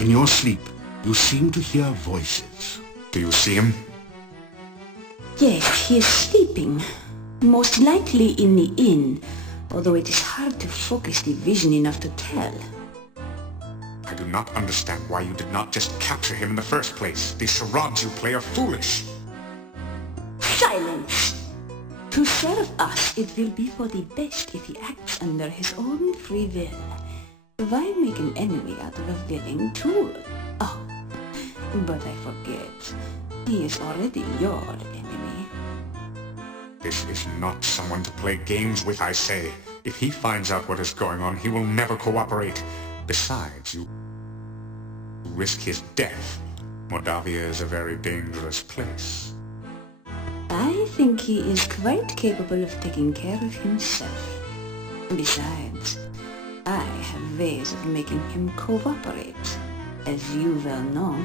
In your sleep, you seem to hear voices. Do you see him? Yes, he is sleeping. Most likely in the inn, although it is hard to focus the vision enough to tell. I do not understand why you did not just capture him in the first place. These charades you play are foolish. Silence! To serve us, it will be for the best if he acts under his own free will. Why make an enemy out of a willing tool? Oh, but I forget. He is already your enemy. This is not someone to play games with, I say. If he finds out what is going on, he will never cooperate. Besides, you risk his death. Moldavia is a very dangerous place. I think he is quite capable of taking care of himself. Besides, I have ways of making him cooperate. As you well know,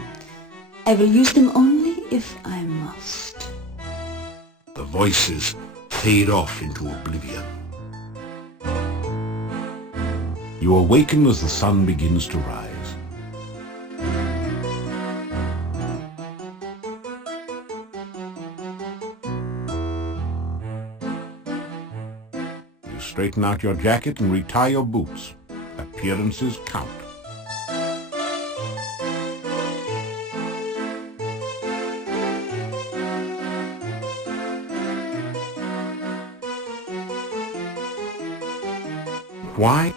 I will use them only if I must. The voices fade off into oblivion. You awaken as the sun begins to rise. You straighten out your jacket and retie your boots. Appearances count. Why?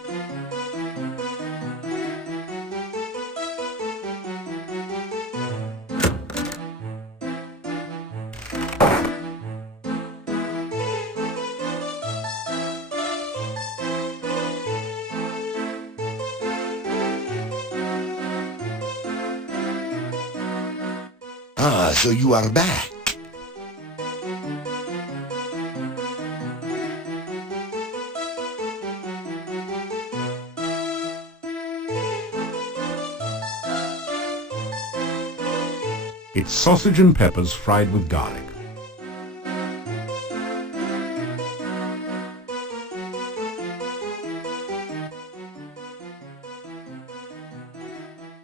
Ah, so you are back. It's sausage and peppers fried with garlic.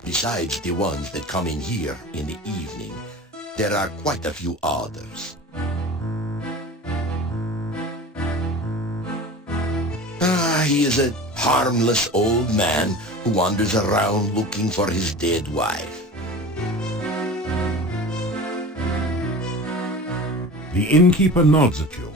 Besides the ones that come in here in the evening, there are quite a few others. He is a harmless old man who wanders around looking for his dead wife. The innkeeper nods at you.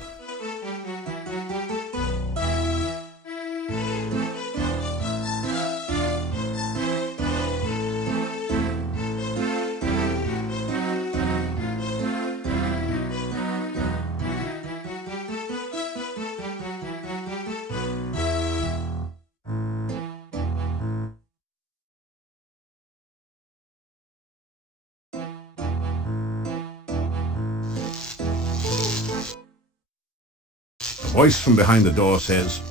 A voice from behind the door says,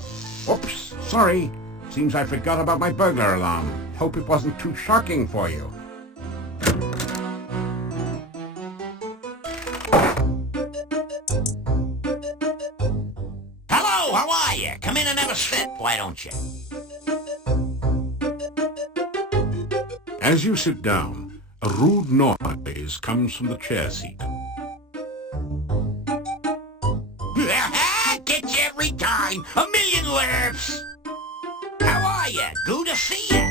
"Oops, sorry. Seems I forgot about my burglar alarm. Hope it wasn't too shocking for you." Hello, how are you? Come in and have a sip, why don't you? As you sit down, a rude noise comes from the chair seat. Get you every time. A million laughs. How are you? Good to see you.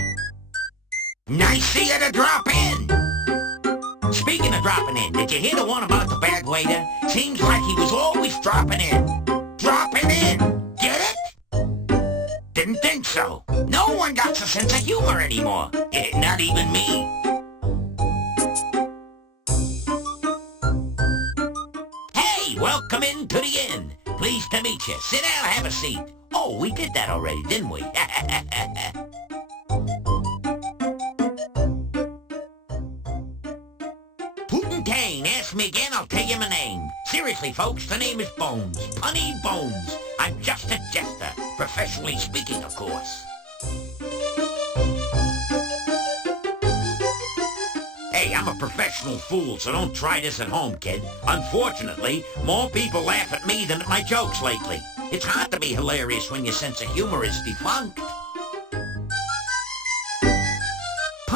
Nice of you to drop in. Speaking of dropping in, did you hear the one about the bad waiter? Seems like he was always dropping in. Dropping in. Get it? Didn't think so. No one got a sense of humor anymore. Not even me. Hey, welcome into the inn. Pleased to meet you. Sit down, have a seat. Oh, we did that already, didn't we? Putin ask me again, I'll tell you my name. Seriously, folks, the name is Bones. Punny Bones. I'm just a jester. Professionally speaking, of course. Hey, I'm a professional fool, so don't try this at home, kid. Unfortunately, more people laugh at me than at my jokes lately. It's hard to be hilarious when your sense of humor is defunct.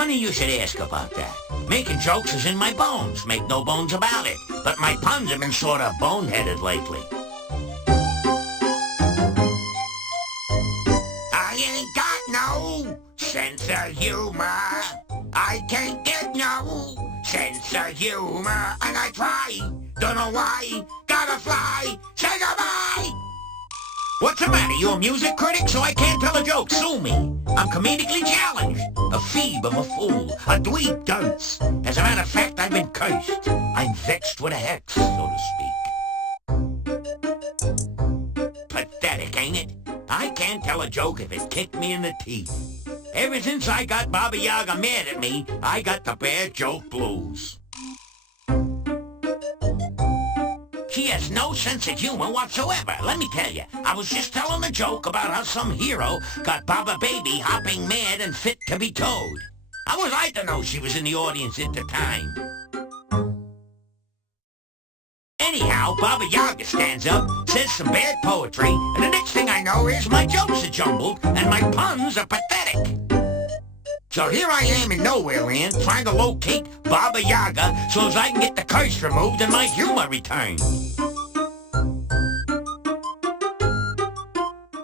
Funny you should ask about that. Making jokes is in my bones, make no bones about it. But my puns have been sort of boneheaded lately. I ain't got no sense of humor. I can't get no sense of humor. And I try, don't know why, gotta fly, say goodbye. What's the matter? You a music critic, so I can't tell a joke? Sue me. I'm comedically challenged. A phoebe of a fool. A dweeb dunce. As a matter of fact, I've been cursed. I'm vexed with a hex, so to speak. Pathetic, ain't it? I can't tell a joke if it kicked me in the teeth. Ever since I got Baba Yaga mad at me, I got the bad joke blues. She has no sense of humor whatsoever. Let me tell you, I was just telling a joke about how some hero got Baba Baby hopping mad and fit to be towed. How was I to know she was in the audience at the time? Anyhow, Baba Yaga stands up, says some bad poetry, and the next thing I know is my jokes are jumbled and my puns are pathetic. So here I am in Nowhere Land trying to locate Baba Yaga so as I can get the curse removed and my humor returned.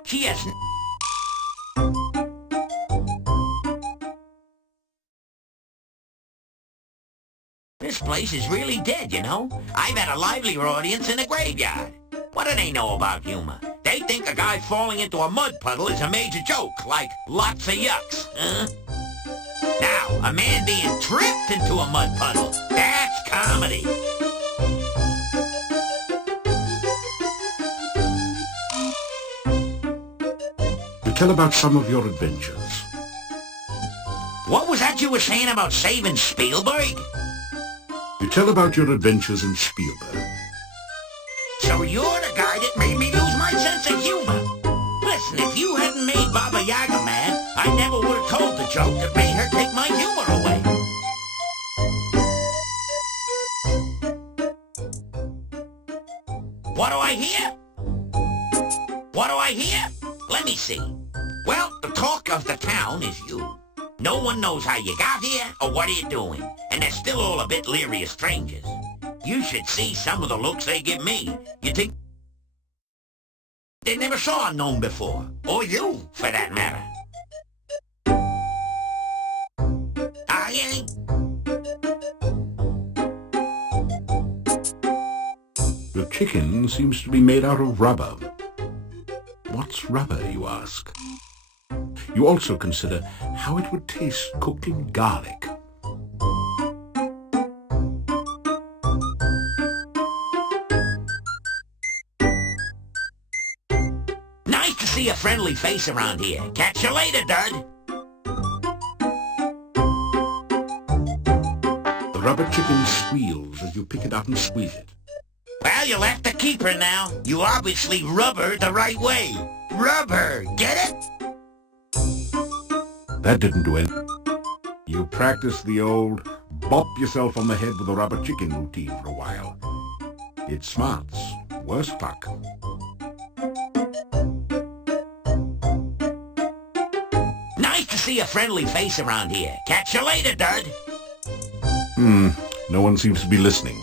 She has This place is really dead, you know? I've had a livelier audience in the graveyard. What do they know about humor? They think a guy falling into a mud puddle is a major joke, like lots of yucks, huh? Now, a man being tripped into a mud puddle, that's comedy. You tell about some of your adventures. What was that you were saying about saving Spielberg? You tell about your adventures in Spielberg. So you're the guy that made me lose my sense of humor. Listen, if you hadn't made Baba Yaga mad, I never would have told the joke that made her take my humor away. What do I hear? What do I hear? Let me see. Well, the talk of the town is you. No one knows how you got here or what you're doing, and they're still all a bit leery of strangers. You should see some of the looks they give me. You think they never saw a gnome before, or you, for that matter. I ain't. The chicken seems to be made out of rubber. What's rubber, you ask? You also consider how it would taste cooked in garlic. Nice to see a friendly face around here. Catch you later, Dud. The rubber chicken squeals as you pick it up and squeeze it. Well, you'll have to keep her now. You obviously rub her the right way. Rub her, get it? That didn't do it. You practice the old bop yourself on the head with a rubber chicken routine for a while. It smarts. Worse luck. Nice to see a friendly face around here. Catch you later, Dud. No one seems to be listening.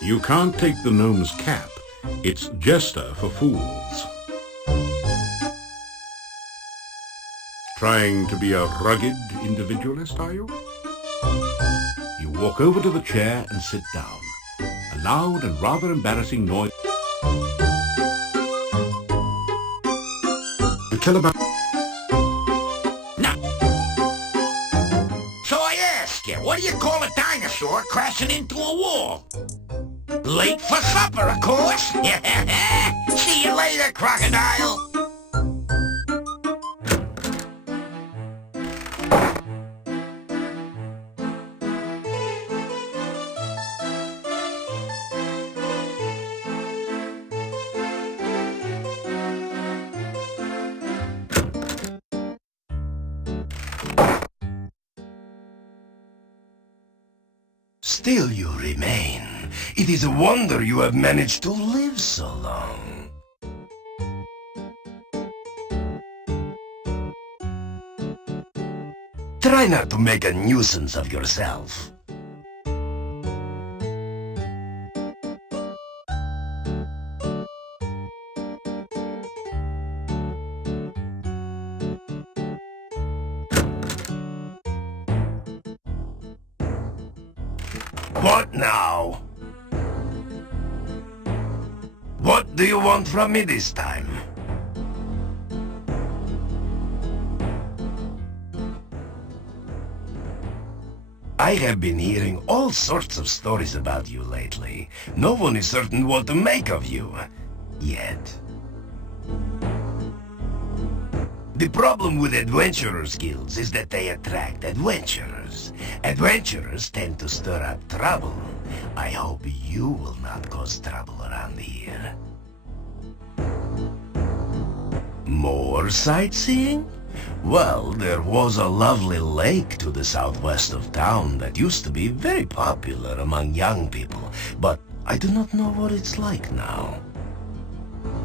You can't take the gnome's cap. It's jester for fools. Trying to be a rugged individualist, are you? You walk over to the chair and sit down. A loud and rather embarrassing noise. You tell about... No. So I ask you, what do you call a dinosaur crashing into a wall? Late for supper, of course. See you later, crocodile. Still you remain. It is a wonder you have managed to live so long. Try not to make a nuisance of yourself. What now? What do you want from me this time? I have been hearing all sorts of stories about you lately. No one is certain what to make of you. Yet. The problem with adventurers' guilds is that they attract adventurers. Adventurers tend to stir up trouble. I hope you will not cause trouble around here. More sightseeing? Well, there was a lovely lake to the southwest of town that used to be very popular among young people, but I do not know what it's like now.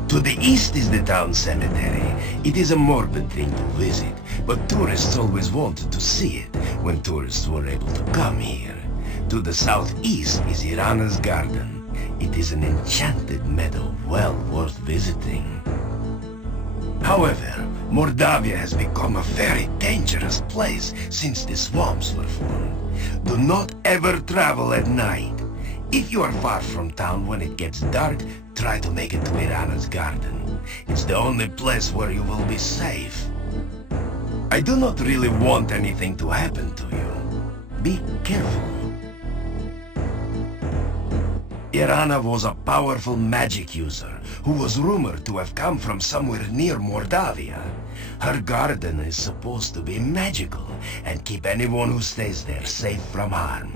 To the east is the town cemetery. It is a morbid thing to visit, but tourists always wanted to see it when tourists were able to come here. To the southeast is Irana's garden. It is an enchanted meadow well worth visiting. However, Mordavia has become a very dangerous place since the swamps were formed. Do not ever travel at night. If you are far from town when it gets dark, try to make it to Irana's garden. It's the only place where you will be safe. I do not really want anything to happen to you. Be careful. Irana was a powerful magic user who was rumored to have come from somewhere near Mordavia. Her garden is supposed to be magical and keep anyone who stays there safe from harm.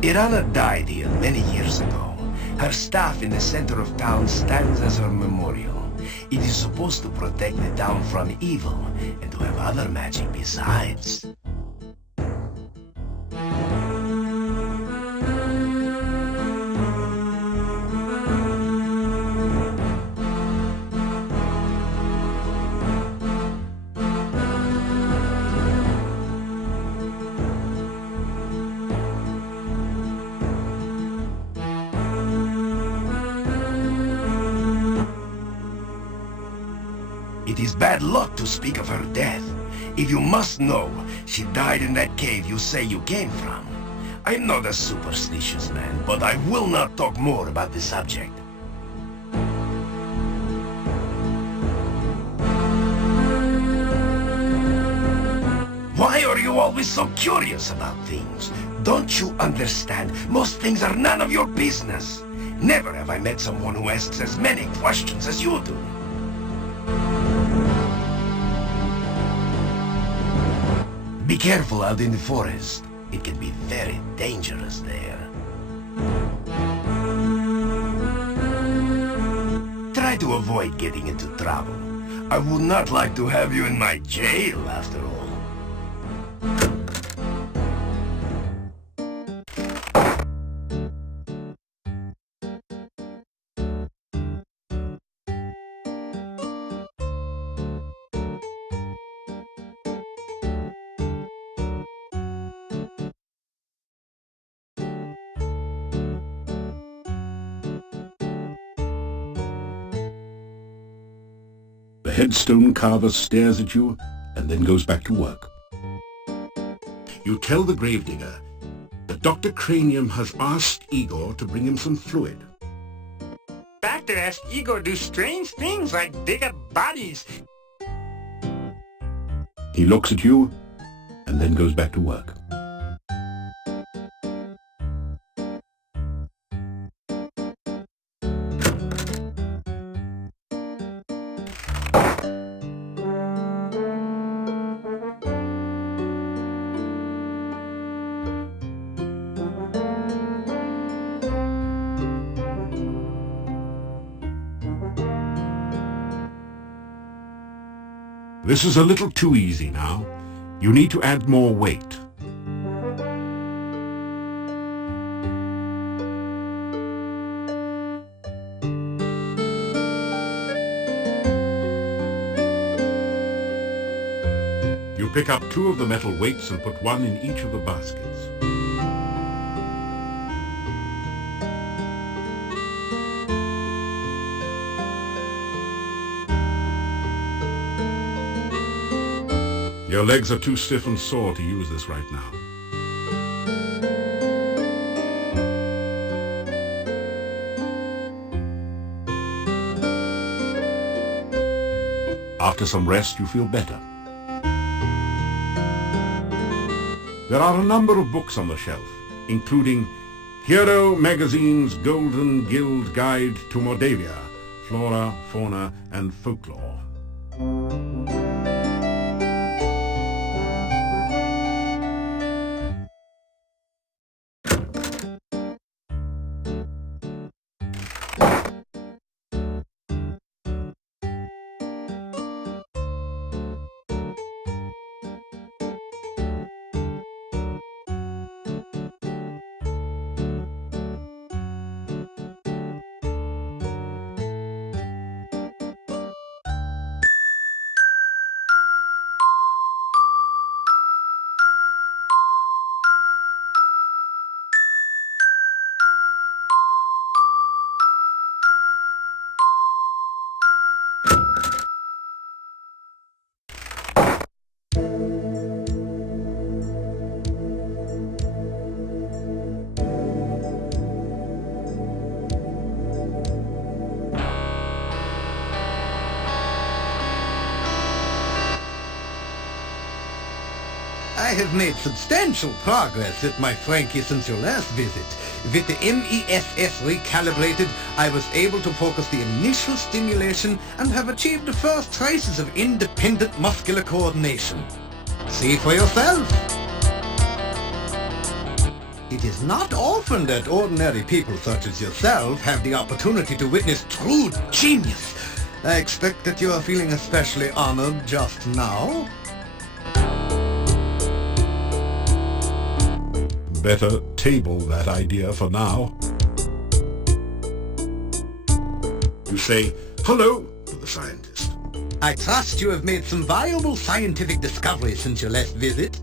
Irana died here many years ago. Her staff in the center of town stands as her memorial. It is supposed to protect the town from evil and to have other magic besides. It is bad luck to speak of her death. If you must know, she died in that cave you say you came from. I am not a superstitious man, but I will not talk more about the subject. Why are you always so curious about things? Don't you understand? Most things are none of your business. Never have I met someone who asks as many questions as you do. Be careful out in the forest. It can be very dangerous there. Try to avoid getting into trouble. I would not like to have you in my jail, after all. The headstone carver stares at you and then goes back to work. You tell the gravedigger that Dr. Cranium has asked Igor to bring him some fluid. Doctor asked Igor do strange things like dig up bodies. He looks at you and then goes back to work. This is a little too easy now. You need to add more weight. You pick up 2 of the metal weights and put 1 in each of the baskets. Your legs are too stiff and sore to use this right now. After some rest, you feel better. There are a number of books on the shelf, including Hero Magazine's Golden Guild Guide to Moldavia, Flora, Fauna, and Folklore. I have made substantial progress with my Frankie since your last visit. With the MESS recalibrated, I was able to focus the initial stimulation and have achieved the first traces of independent muscular coordination. See for yourself. It is not often that ordinary people such as yourself have the opportunity to witness true genius. I expect that you are feeling especially honored just now. Better table that idea for now. You say hello to the scientist. I trust you have made some valuable scientific discoveries since your last visit.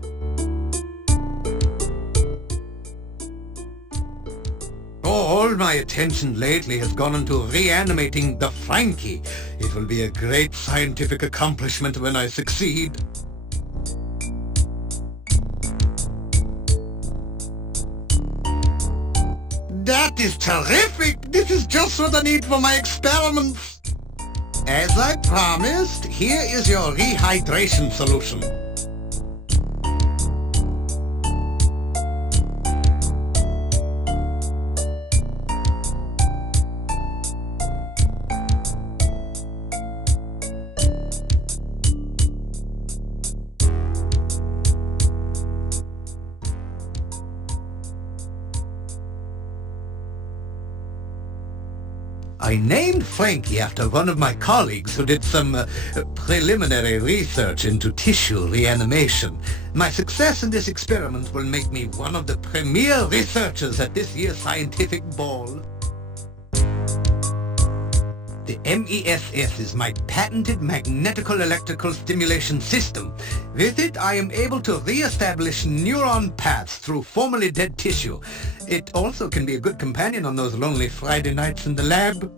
All my attention lately has gone into reanimating the Frankie. It will be a great scientific accomplishment when I succeed. That is terrific! This is just what I need for my experiments! As I promised, here is your rehydration solution. I named Frankie after one of my colleagues who did some preliminary research into tissue reanimation. My success in this experiment will make me one of the premier researchers at this year's scientific ball. The MESS is my patented magnetical electrical stimulation system. With it, I am able to re-establish neuron paths through formerly dead tissue. It also can be a good companion on those lonely Friday nights in the lab.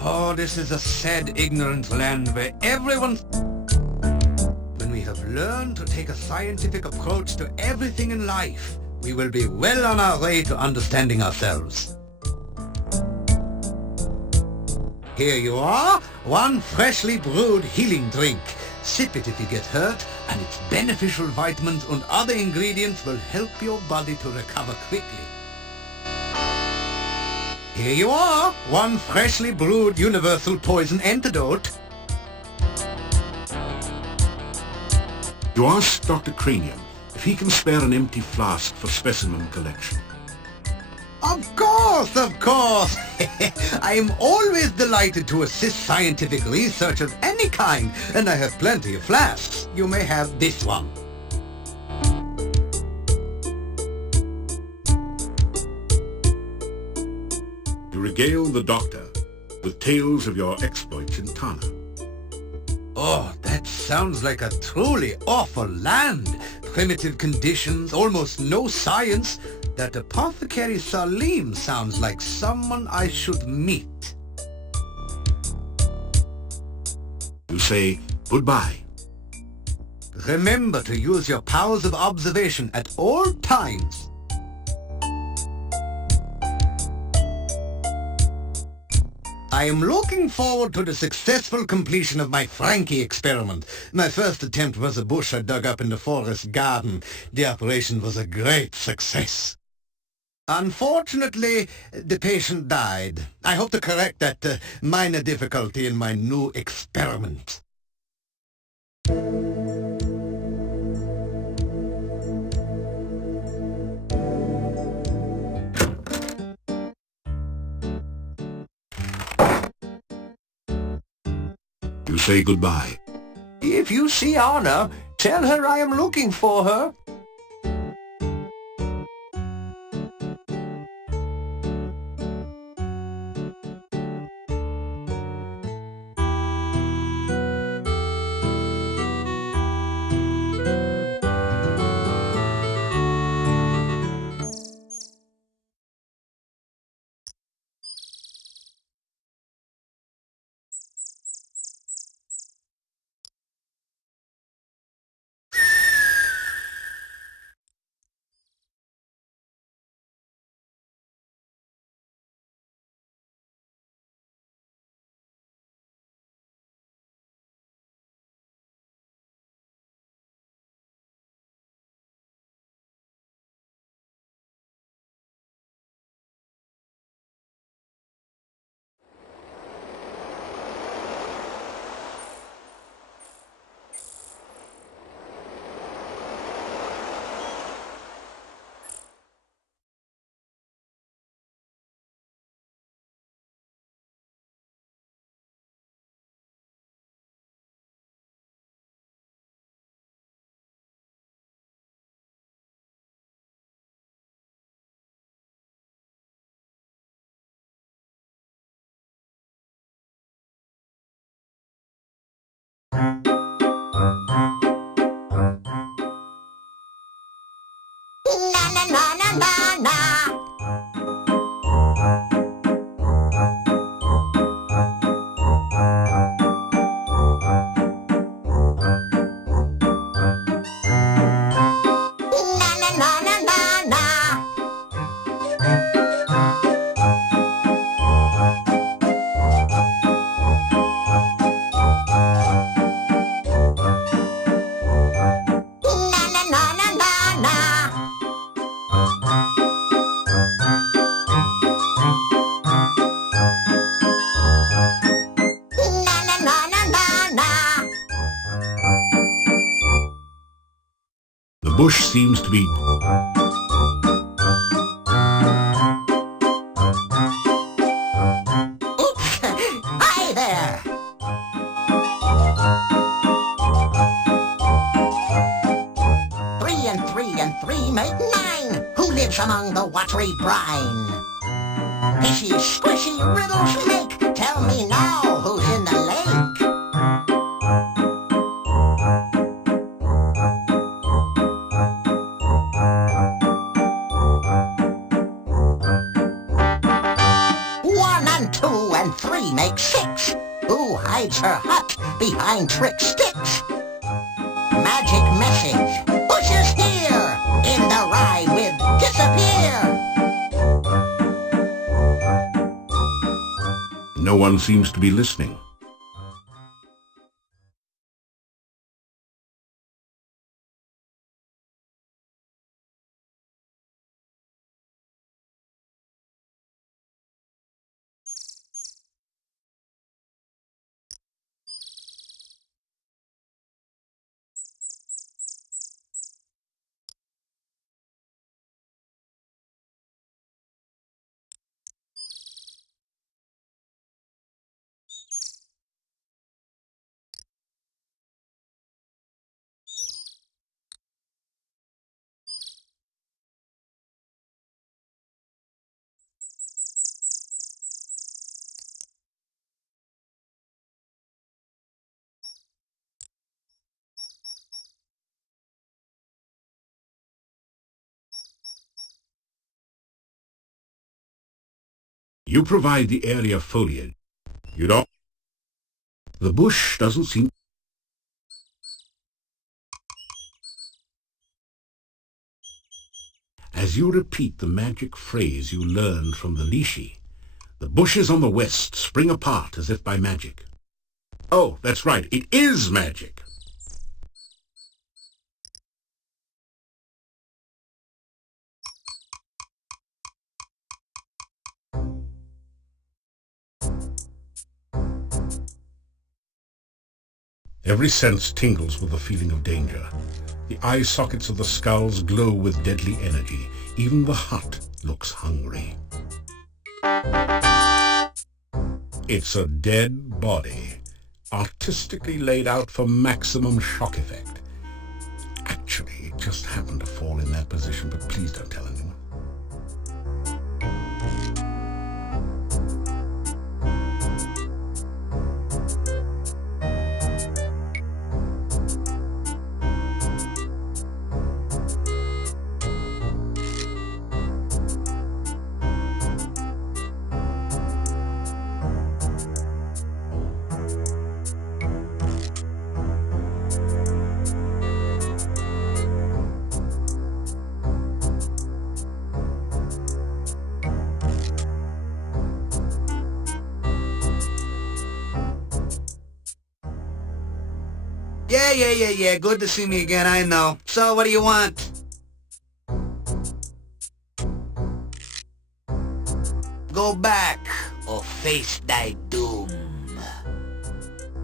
Oh, this is a sad, ignorant land where everyone... When we have learned to take a scientific approach to everything in life, we will be well on our way to understanding ourselves. Here you are, one freshly brewed healing drink. Sip it if you get hurt, and its beneficial vitamins and other ingredients will help your body to recover quickly. Here you are, one freshly brewed universal poison antidote. You ask Dr. Cranium if he can spare an empty flask for specimen collection. Of course, of course! I am always delighted to assist scientific research of any kind, and I have plenty of flasks. You may have this one. You regale the doctor with tales of your exploits in Tana. Oh, that sounds like a truly awful land. Primitive conditions, almost no science. That apothecary Salim sounds like someone I should meet. You say goodbye. Remember to use your powers of observation at all times. I am looking forward to the successful completion of my Frankie experiment. My first attempt was a bush I dug up in the forest garden. The operation was a great success. Unfortunately, the patient died. I hope to correct that minor difficulty in my new experiment. You say goodbye. If you see Anna, tell her I am looking for her. Na na na na na na. Na na na na na na. Na na na na na na. Na na na na na na. The bush seems to be... Oops! Hi there! 3 and 3 make 9. Who lives among the watery brine? Fishy, squishy riddles make. Tell me now who's in the lake. One and 2 and 3 make 6. Who hides her hut behind trick sticks? Magic message. Bushes here. In the ride with disappear. No one seems to be listening. You provide the area foliage. You don't... The bush doesn't seem... As you repeat the magic phrase you learned from the Nishi, the bushes on the west spring apart as if by magic. Oh, that's right, it is magic. Every sense tingles with the feeling of danger. The eye sockets of the skulls glow with deadly energy. Even the hut looks hungry. It's a dead body, artistically laid out for maximum shock effect. Actually, it just happened to fall in that position, but please don't tell anyone. Yeah. Good to see me again, I know. So, what do you want? Go back, or face thy doom.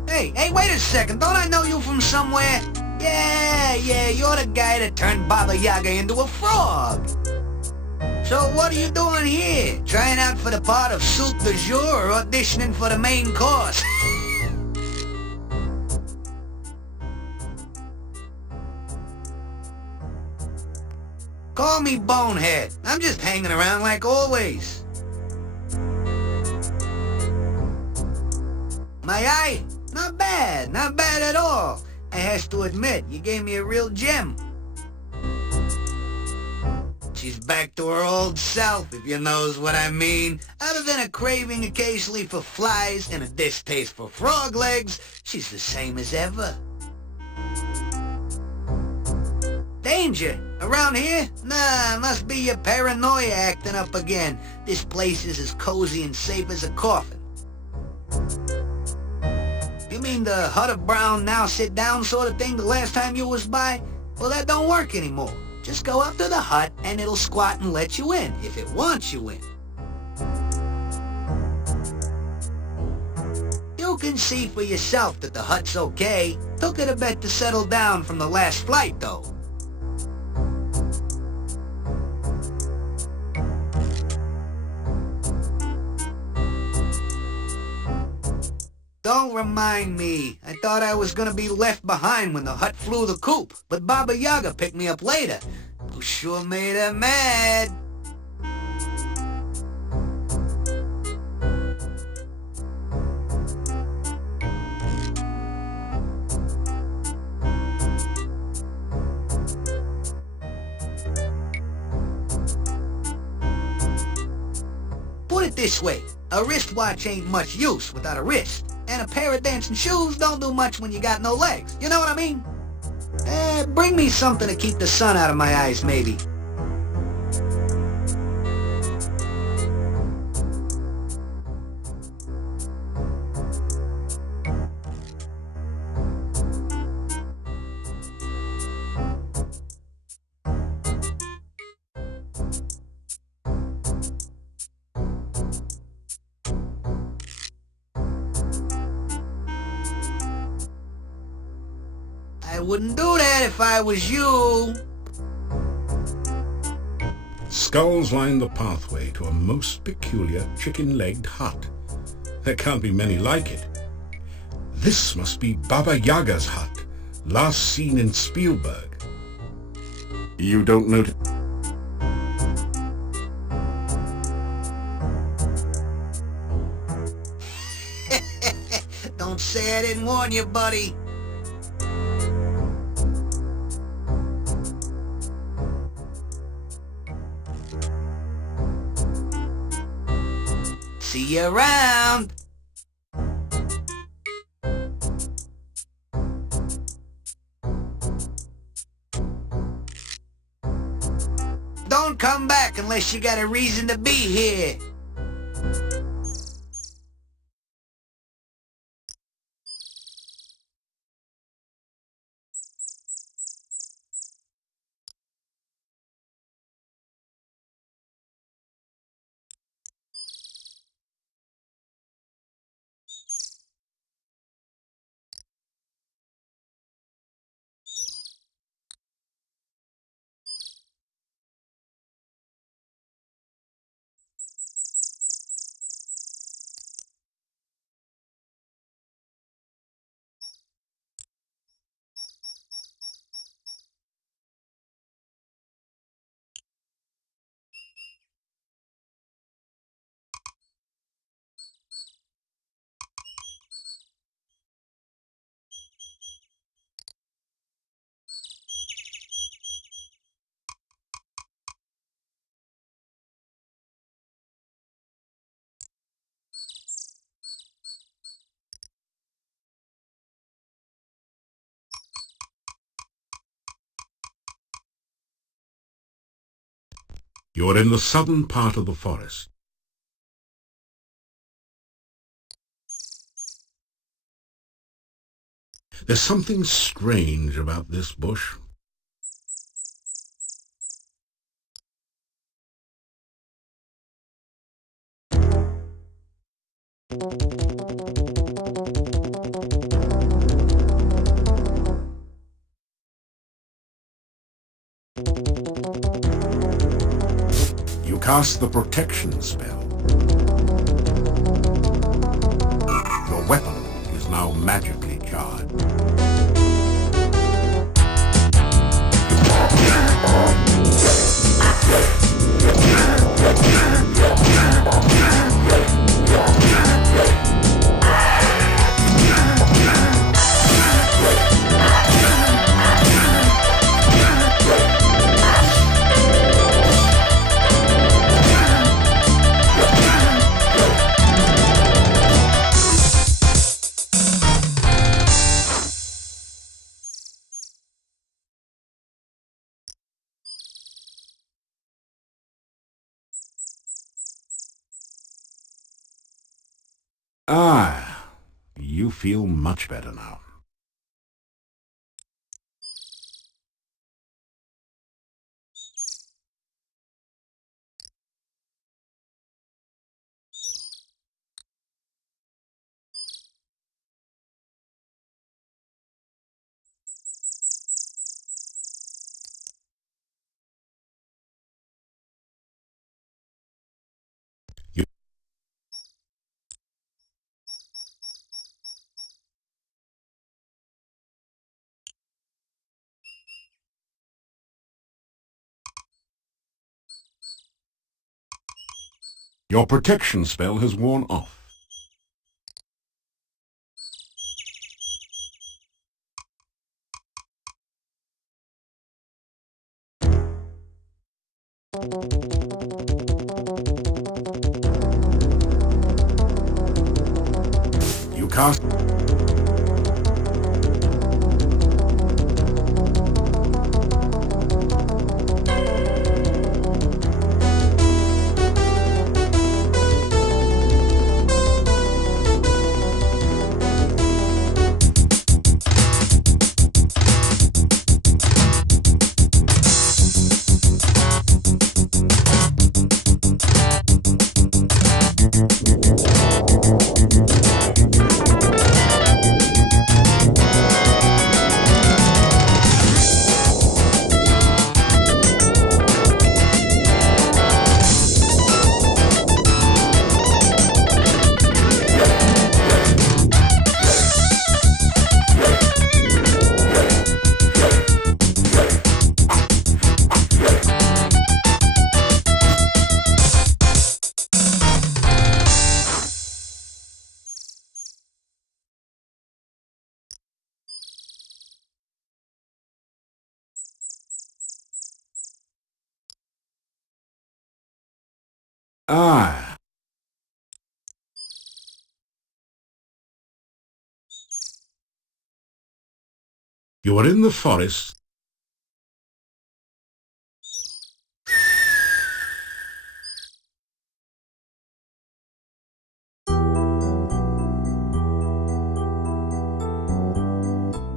Hey, wait a second. Don't I know you from somewhere? Yeah, you're the guy that turned Baba Yaga into a frog. So what are you doing here? Trying out for the part of soup du jour or auditioning for the main course? Call me Bonehead. I'm just hanging around like always. My eye? Not bad at all. I has to admit, you gave me a real gem. She's back to her old self, if you knows what I mean. Other than a craving occasionally for flies and a distaste for frog legs, she's the same as ever. Danger? Around here? Nah, must be your paranoia acting up again. This place is as cozy and safe as a coffin. You mean the hut of brown now sit down sort of thing the last time you was by? Well, that don't work anymore. Just go up to the hut and it'll squat and let you in, if it wants you in. You can see for yourself that the hut's okay. Took it a bit to settle down from the last flight, though. Don't remind me. I thought I was gonna be left behind when the hut flew the coop, but Baba Yaga picked me up later. Who sure made her mad. Put it this way, a wristwatch ain't much use without a wrist. And a pair of dancing shoes don't do much when you got no legs. You know what I mean? Bring me something to keep the sun out of my eyes, maybe. I wouldn't do that if I was you. Skulls line the pathway to a most peculiar chicken-legged hut. There can't be many like it. This must be Baba Yaga's hut, last seen in Spielberg. You don't notice... Don't say I didn't warn you, buddy. See you around. Don't come back unless you got a reason to be here. You're in the southern part of the forest. There's something strange about this bush. You cast the protection spell. Your weapon is now magically charged. Ah, you feel much better now. You- Your protection spell has worn off. You cast... Ah, You are in the forest.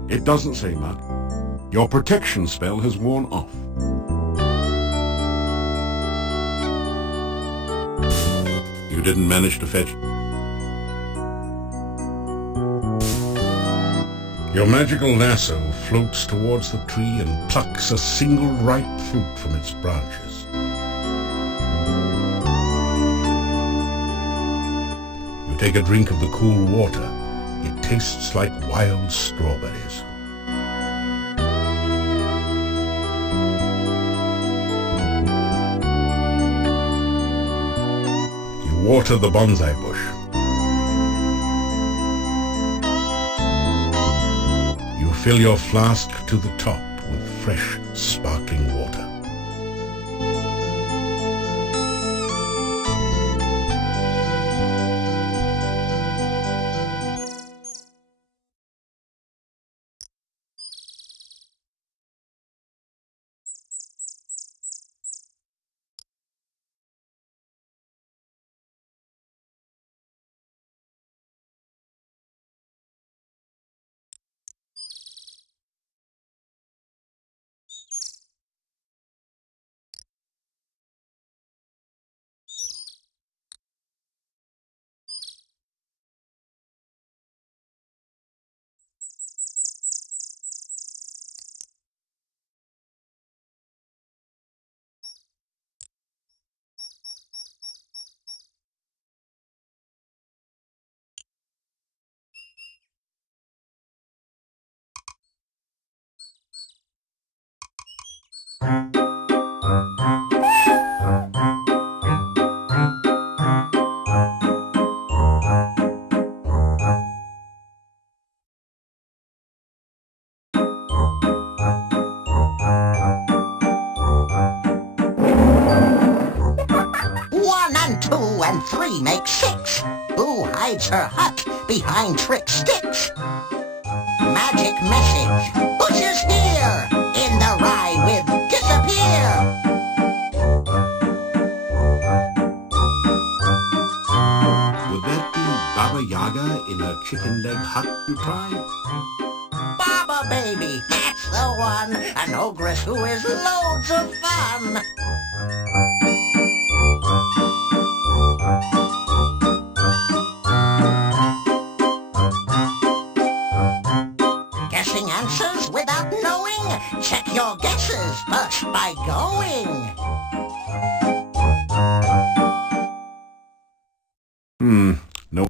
It doesn't say much. Your protection spell has worn off. You didn't manage to fetch. Your magical lasso floats towards the tree and plucks a single ripe fruit from its branches. You take a drink of the cool water. It tastes like wild strawberries. You water the bonsai bush. You fill your flask to the top with fresh, sparkling water. One and two and three make six. Who hides her hut behind trick sticks? Magic message. Bushes here. In the rye with disappear. Would that be Baba Yaga in her chicken leg hut you tried? Baba baby, that's the one. An ogress who is loads of fun. Guessing answers without knowing? Check your guesses first by going. No.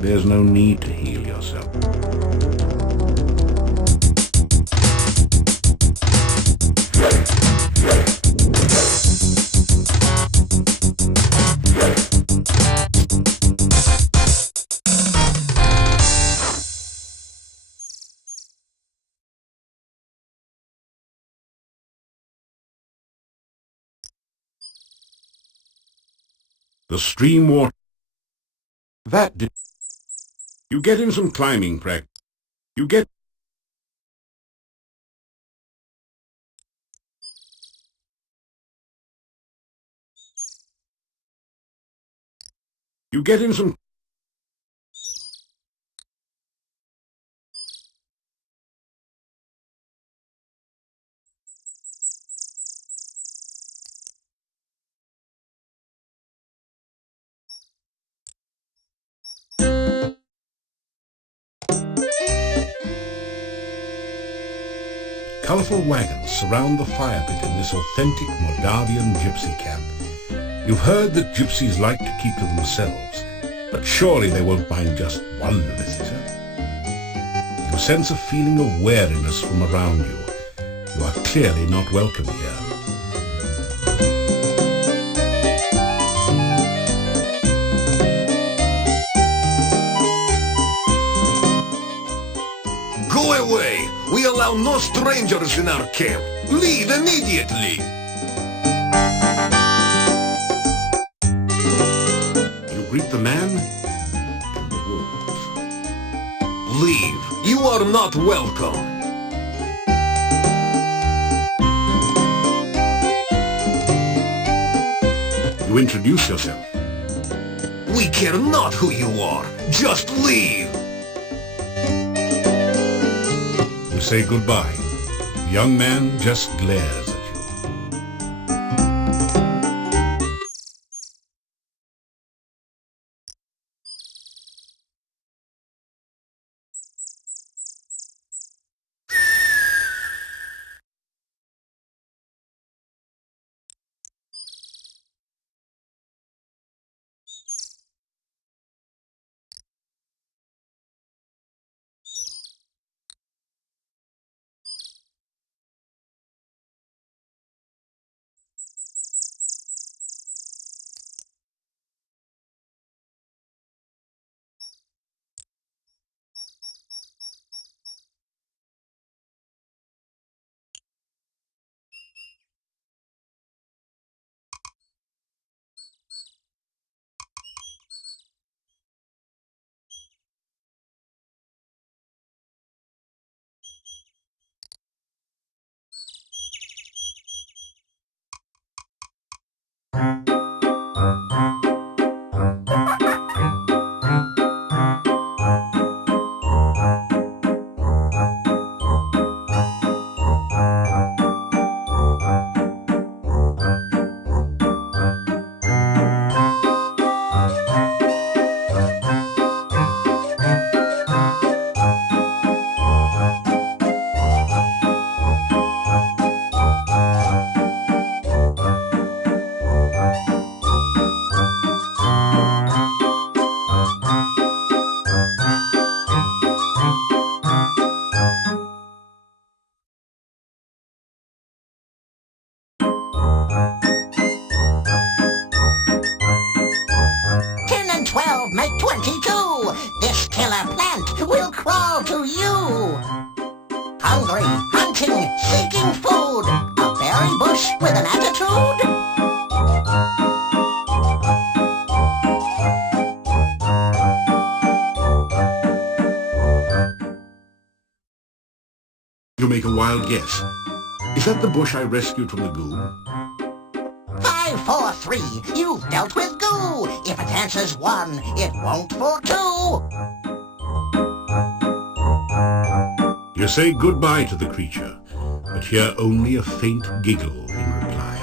There's no need to heal yourself. The stream water. That did... You get him some climbing practice. You get... You get him some... Colourful wagons surround the fire pit in this authentic Moldavian gypsy camp. You've heard that gypsies like to keep to themselves, but surely they won't mind just one visitor. You sense a feeling of wariness from around you. You are clearly not welcome here. Go away! We allow no strangers in our camp. Leave immediately! You greet the man and the wolves. Leave. You are not welcome. You introduce yourself. We care not who you are. Just leave. You say goodbye. The young man just glares at you. Make 22. This killer plant will crawl to you. Hungry, hunting, seeking food. A berry bush with an attitude. You make a wild guess. Is that the bush I rescued from the goo? 5, 4, 3. You've dealt with goo. If it answers 1, it won't for 2. You say goodbye to the creature, but hear only a faint giggle in reply.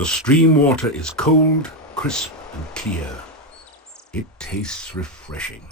The stream water is cold, crisp, and clear. It tastes refreshing.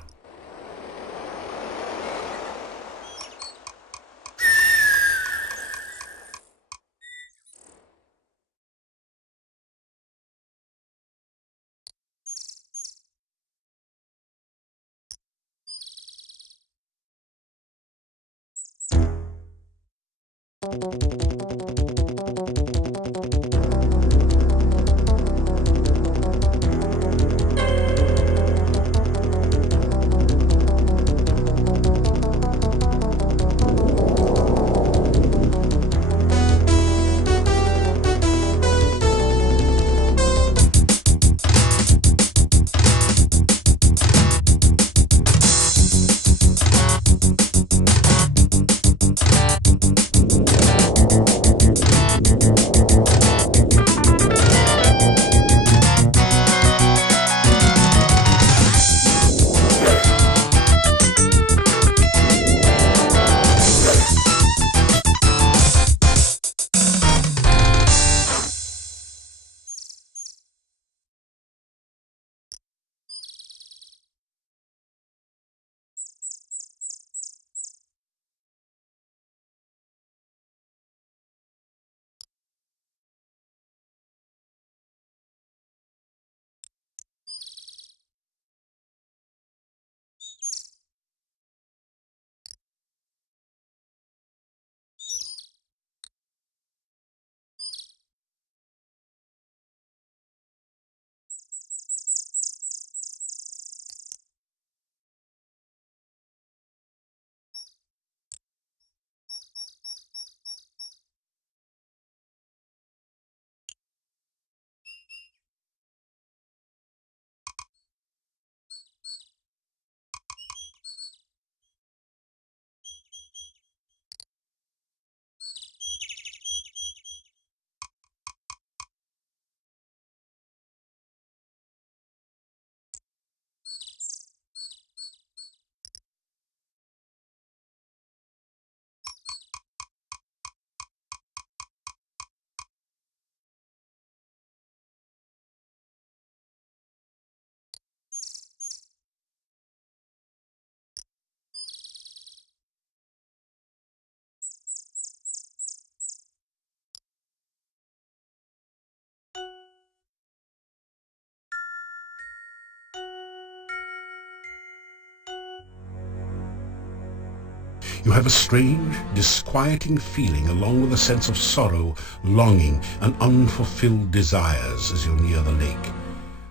You have a strange, disquieting feeling along with a sense of sorrow, longing, and unfulfilled desires as you're near the lake.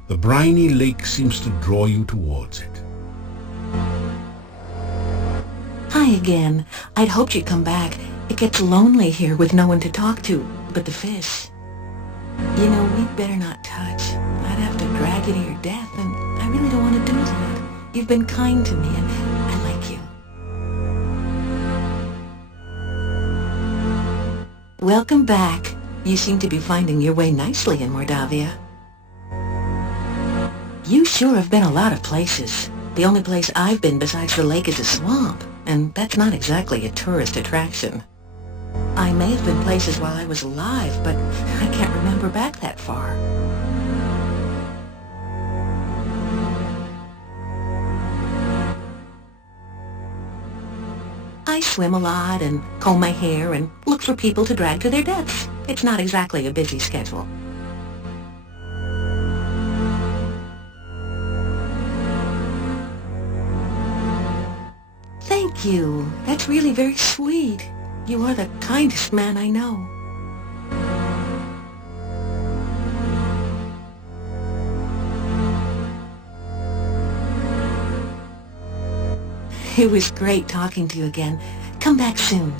The briny lake seems to draw you towards it. Hi again. I'd hoped you'd come back. It gets lonely here with no one to talk to but the fish. You know, we'd better not touch. I'd have to drag you to your death, and I really don't want to do that. You've been kind to me, and I like you. Welcome back. You seem to be finding your way nicely in Mordavia. You sure have been a lot of places. The only place I've been besides the lake is a swamp, and that's not exactly a tourist attraction. I may have been places while I was alive, but I can't remember back that far. I swim a lot and comb my hair and look for people to drag to their deaths. It's not exactly a busy schedule. Thank you. That's really very sweet. You are the kindest man I know. It was great talking to you again. Come back soon.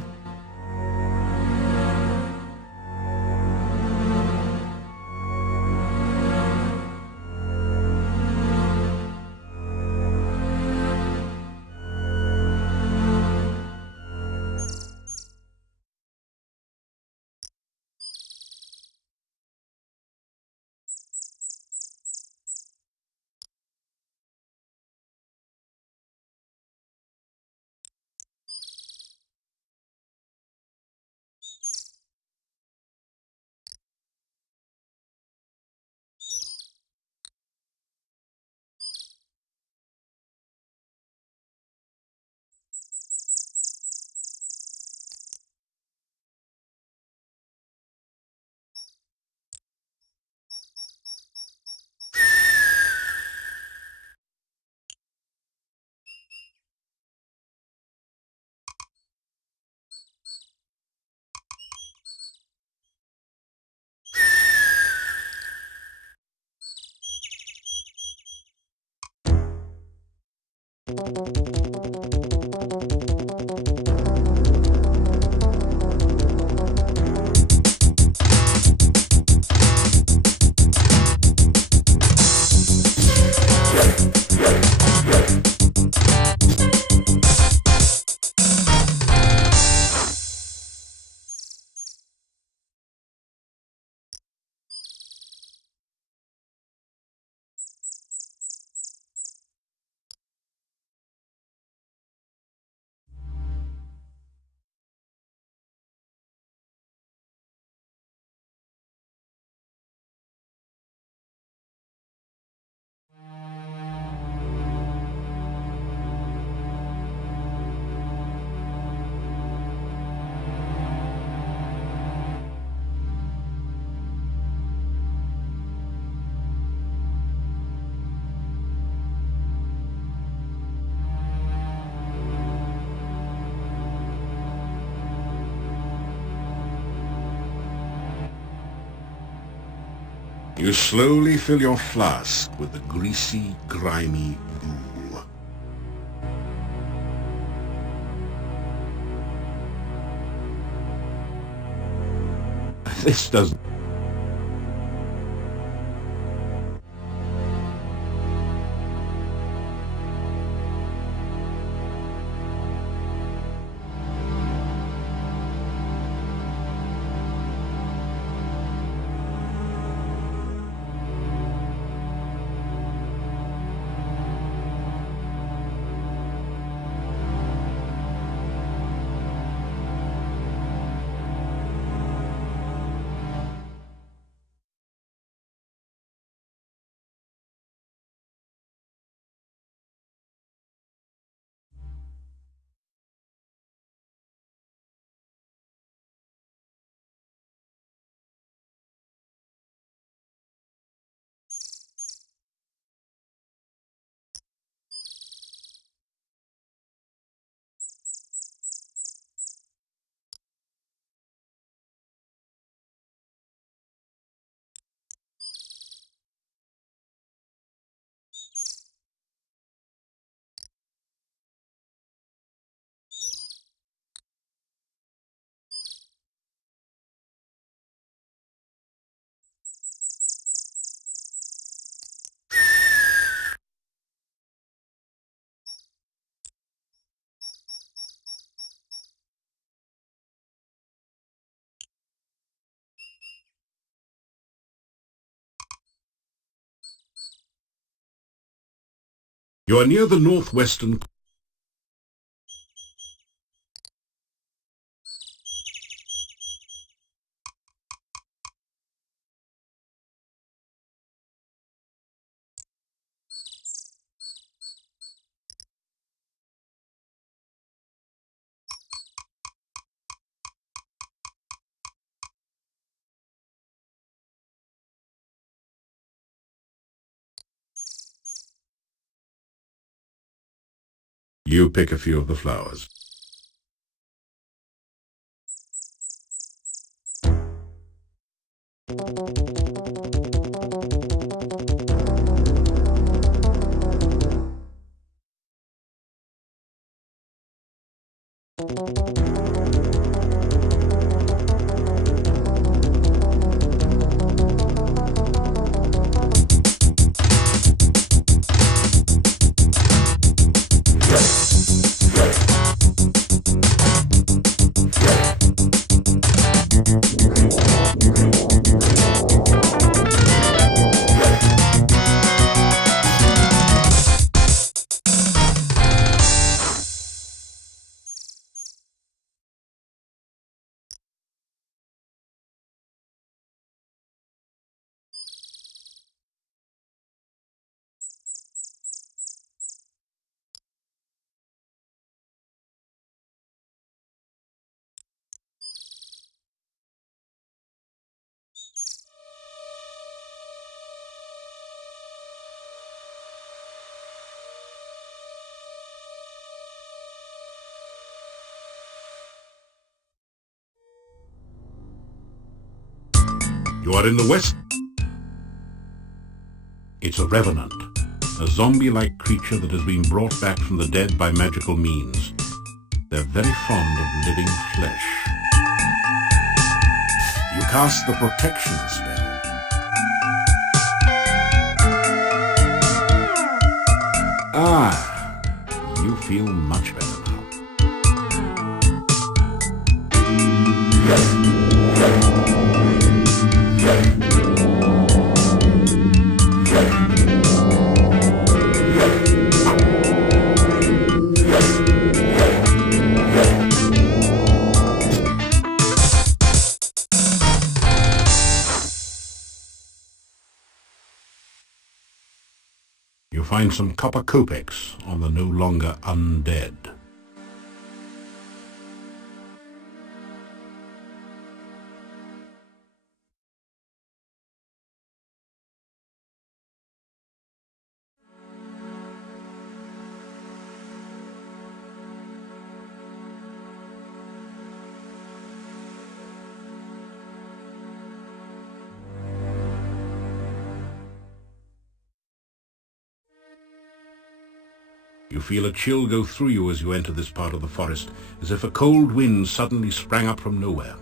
You slowly fill your flask with the greasy, grimy goo. This doesn't... You are near the northwestern... You pick a few of the flowers. You are in the west. It's a revenant. a zombie-like creature that has been brought back from the dead by magical means. They're very fond of living flesh. You cast the protection spell. Ah, you feel much better now. You find some copper kopecks on the no longer undead. You feel a chill go through you as you enter this part of the forest, as if a cold wind suddenly sprang up from nowhere.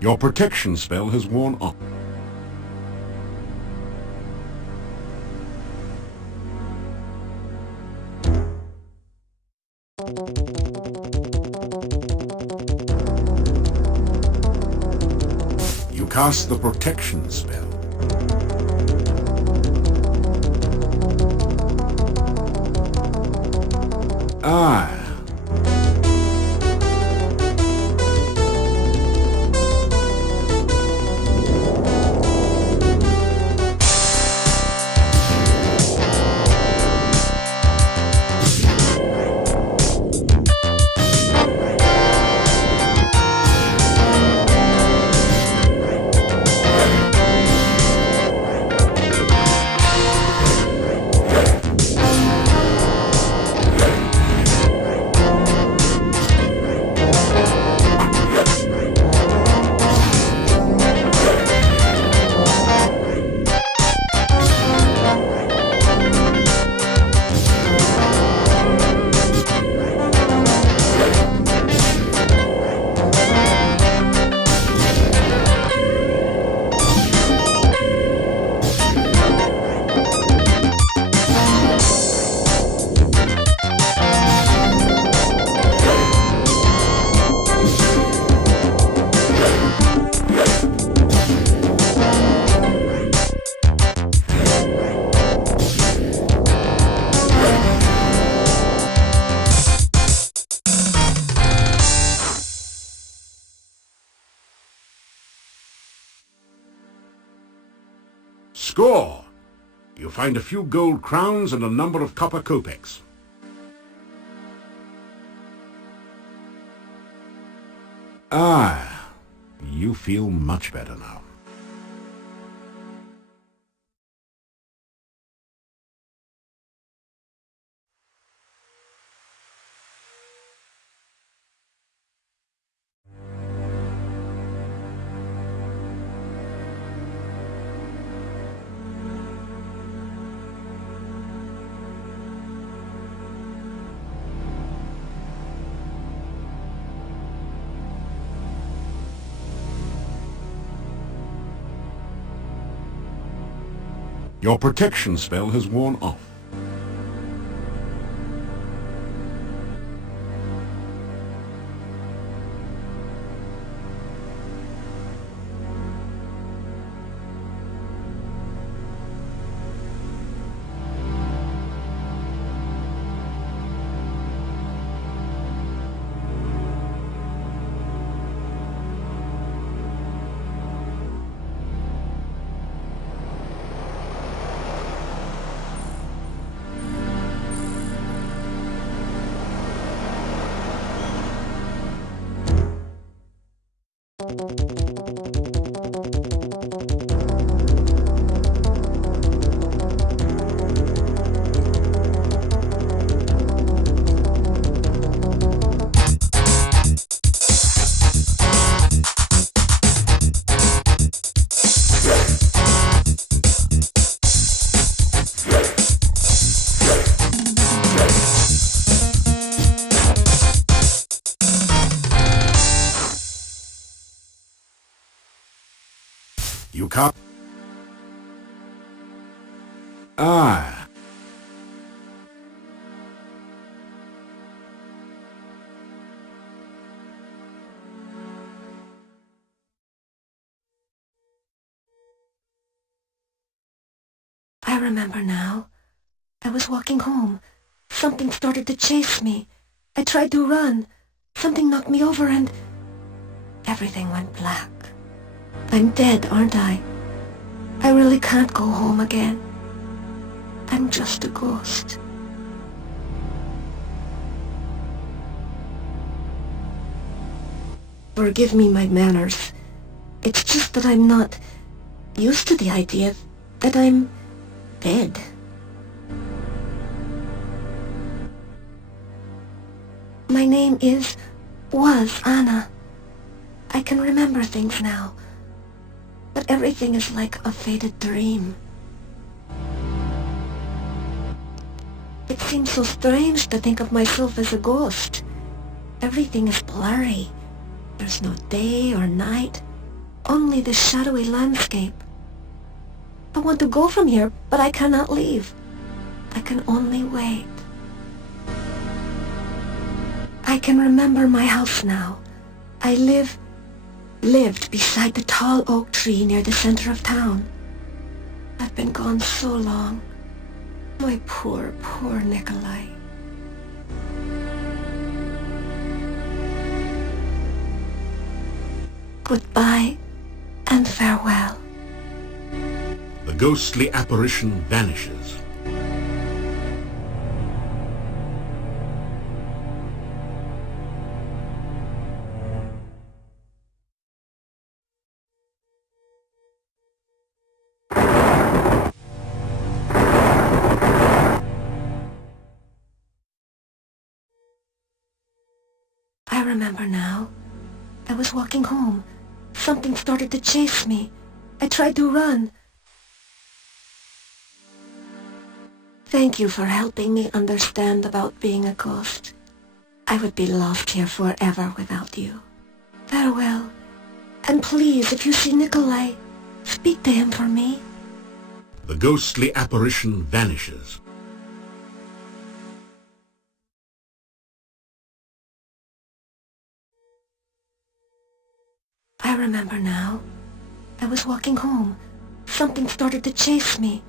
Your protection spell has worn off. You cast the protection spell. Ah. Score! You find a few gold crowns and a number of copper kopecks. Ah, you feel much better now. Your protection spell has worn off. Ah. I remember now. I was walking home. Something started to chase me. I tried to run. Something knocked me over and everything went black. I'm dead, aren't I? I really can't go home again. I'm just a ghost. Forgive me my manners. It's just that I'm not used to the idea that I'm dead. My name was Anna. I can remember things now, but everything is like a faded dream. It seems so strange to think of myself as a ghost. Everything is blurry. There's no day or night, only the shadowy landscape. I want to go from here, but I cannot leave. I can only wait. I can remember my house now. I lived beside the tall oak tree near the center of town. I've been gone so long. My poor, poor Nikolai. Goodbye and farewell. The ghostly apparition vanishes. I remember now. I was walking home. Something started to chase me. I tried to run. Thank you for helping me understand about being a ghost. I would be lost here forever without you. Farewell. And please, if you see Nikolai, speak to him for me. The ghostly apparition vanishes. I remember now. I was walking home. Something started to chase me.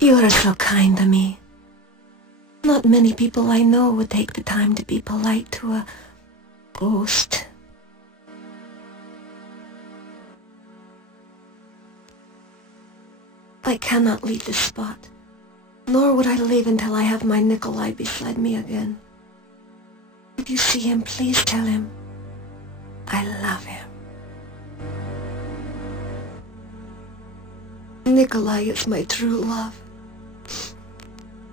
You are so kind to me. Not many people I know would take the time to be polite to a ghost. I cannot leave this spot, nor would I leave until I have my Nikolai beside me again. If you see him, please tell him I love him. Nikolai is my true love.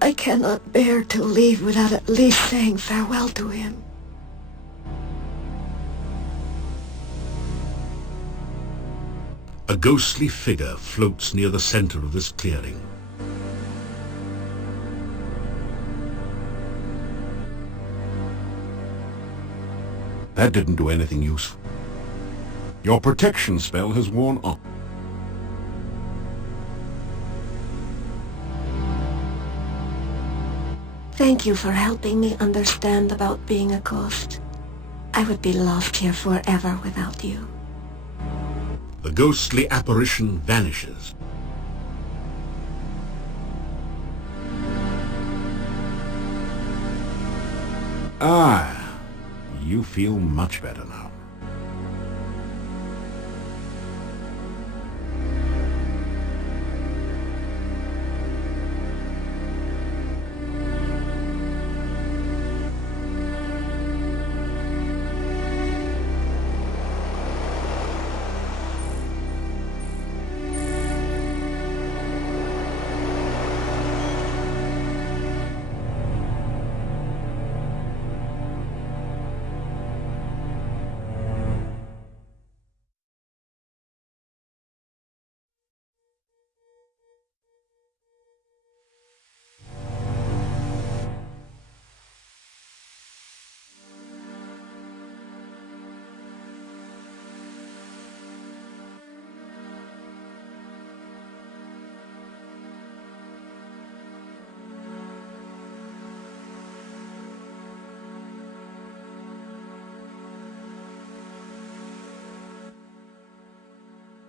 I cannot bear to leave without at least saying farewell to him. A ghostly figure floats near the center of this clearing. That didn't do anything useful. Your protection spell has worn off. Thank you for helping me understand about being a ghost. I would be lost here forever without you. The ghostly apparition vanishes. Ah, you feel much better now.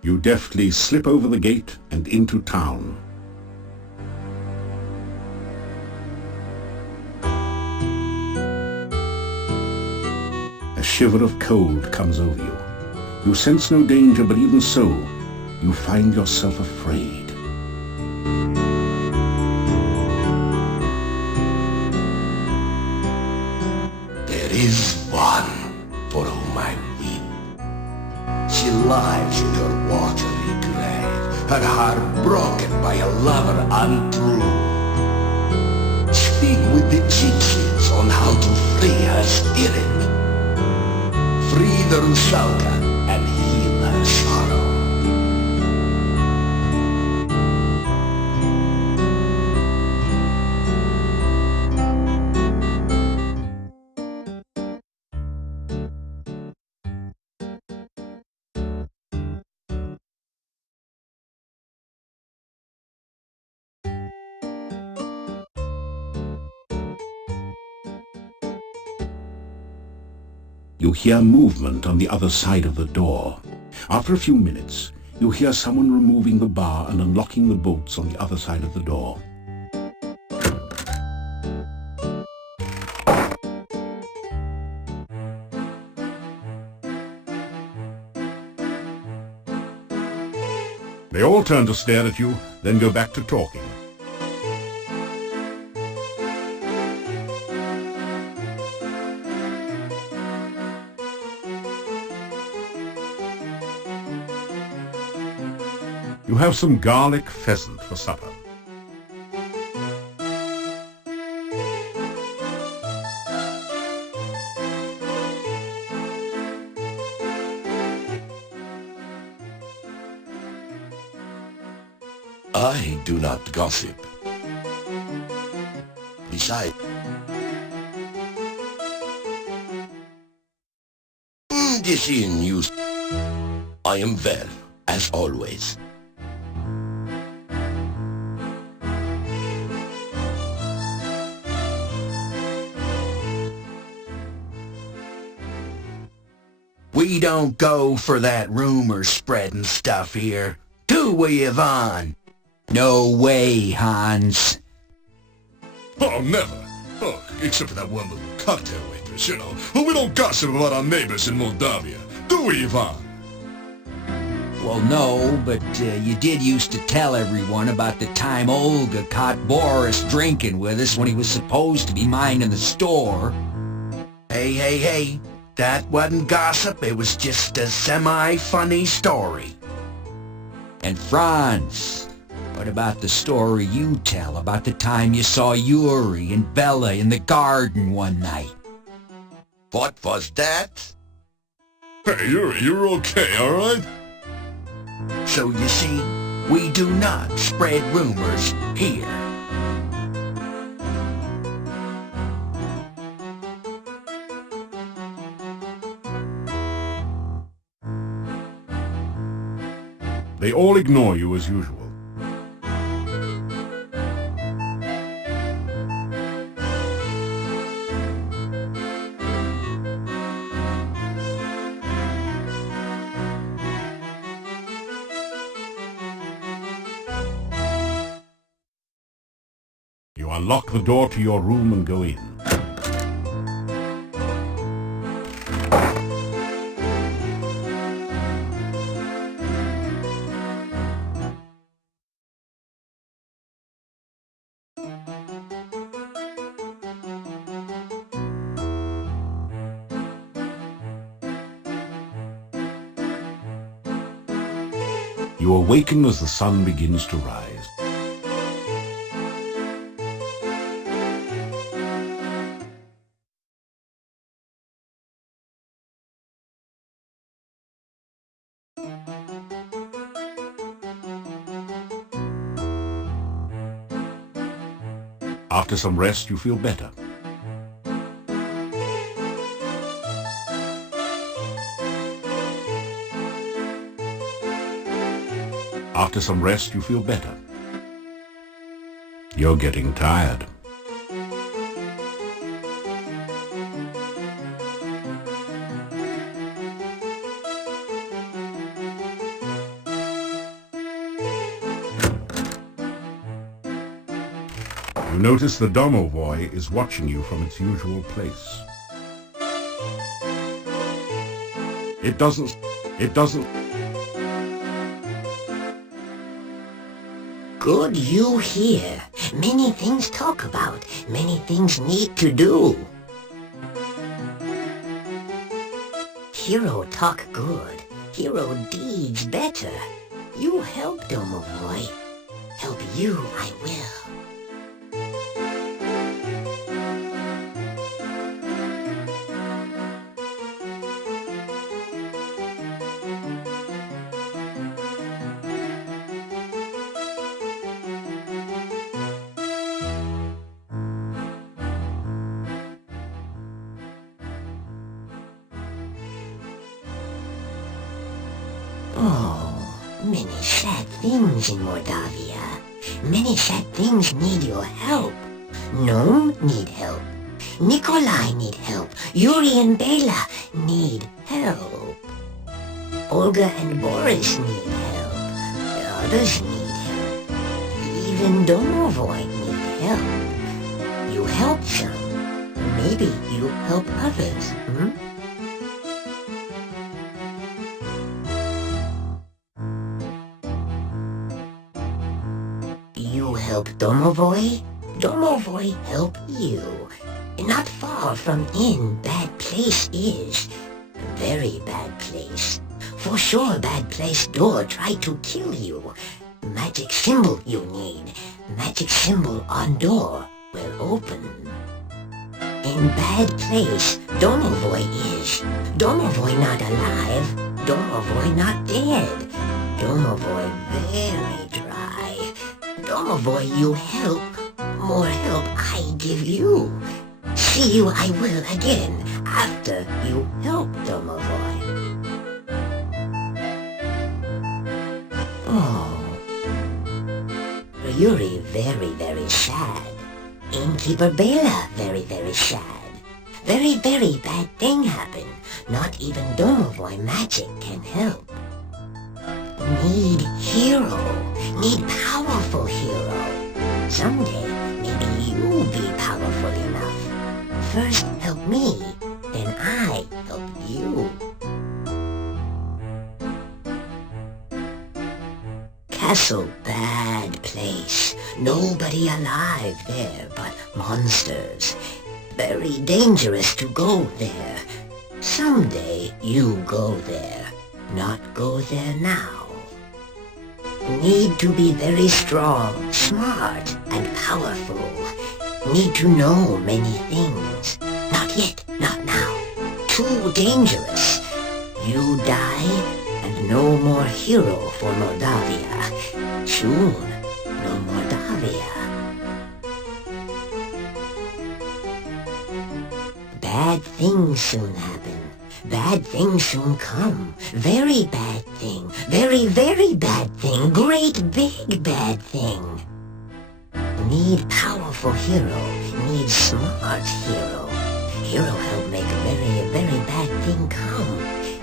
You deftly slip over the gate and into town. A shiver of cold comes over you. You sense no danger, but even so, you find yourself afraid. There is one for whom I weep. She lies in her watery grave, her heart broken by a lover untrue. Speak with the gypsies on how to free her spirit. Free the Rusalka and heal her sorrow. You hear movement on the other side of the door. After a few minutes, you hear someone removing the bar and unlocking the bolts on the other side of the door. They all turn to stare at you, then go back to talking. You have some garlic pheasant for supper. I do not gossip. Besides, this in use. I am well, as always. We don't go for that rumor-spreading stuff here, do we, Yvonne? No way, Hans. Oh, never. Oh, except for that one little cocktail waitress, you know. Well, we don't gossip about our neighbors in Moldavia, do we, Ivan? Well, no, but you did used to tell everyone about the time Olga caught Boris drinking with us when he was supposed to be minding the store. Hey. That wasn't gossip, it was just a semi-funny story. And Franz, what about the story you tell about the time you saw Yuri and Bella in the garden one night? What was that? Hey, you're okay, all right? So you see, we do not spread rumors here. They all ignore you as usual. You unlock the door to your room and go in. You awaken as the sun begins to rise. After some rest, you feel better. After some rest, you feel better. You're getting tired. You notice the Domovoi is watching you from its usual place. It doesn't... Good you here. Many things talk about, many things need to do. Hero talk good, hero deeds better. You help, Domovoi. Help you I will. Oh, many sad things in Mordavia. Many sad things need your help. Gnome need help. Nikolai need help. Yuri and Bela need help. Olga and Boris need help. The others need help. Even Domovoi need help. You help some. Maybe you help others, hmm? You help Domovoi, Domovoi help you. Not far from in bad place is. Very bad place. For sure bad place door try to kill you. Magic symbol you need. Magic symbol on door will open. In bad place Domovoi is. Domovoi not alive. Domovoi not dead. Domovoi very dry. Domovoi you help. More help I give you. See you I will again after you help Domovoi. Oh. Yuri very sad. Innkeeper Bela very sad. Very bad thing happen. Not even Domovoi magic can help. Need hero. Need powerful hero. Someday maybe you be powerful enough. First help me, then I help you. Castle bad place. Nobody alive there but monsters. Very dangerous to go there. Someday you go there. Not go there now. Need to be very strong, smart, and powerful. Need to know many things. Not yet, not now. Too dangerous. You die, and no more hero for Moldavia. Soon, no Moldavia. Bad things soon happen. Bad things soon come. Very bad thing. Very bad thing. Great big bad thing. Need powerful hero. Need smart hero. Hero help make very bad thing come.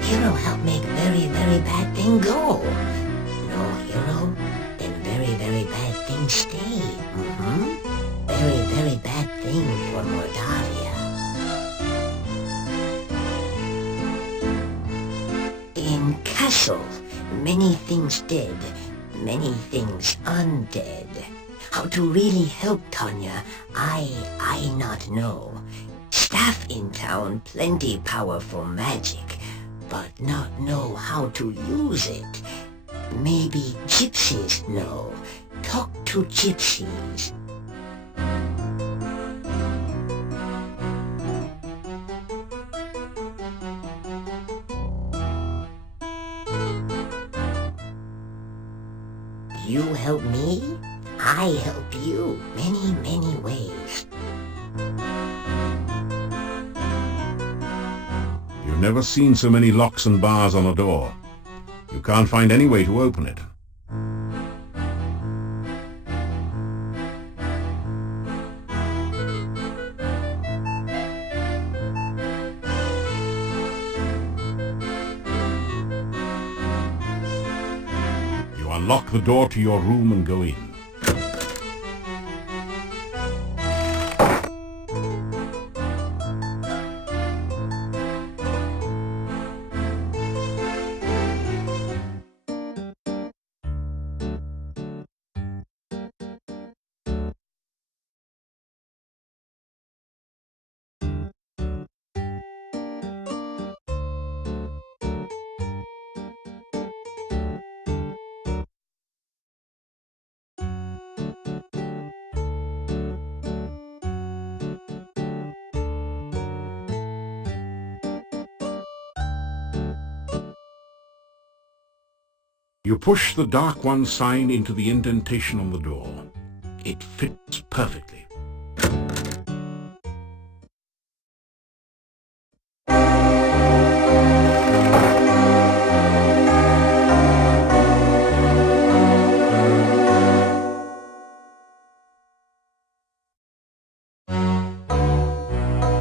Hero help make very bad thing go. No hero, then very bad thing stay. Very bad thing for Moldavia. In castle, many things dead, many things undead. How to really help Tanya, I not know. Staff in town, plenty powerful magic, but not know how to use it. Maybe gypsies know. Talk to gypsies. You help me, I help you many ways. You've never seen so many locks and bars on a door. You can't find any way to open it. You unlock the door to your room and go in. You push the Dark One sign into the indentation on the door. It fits perfectly.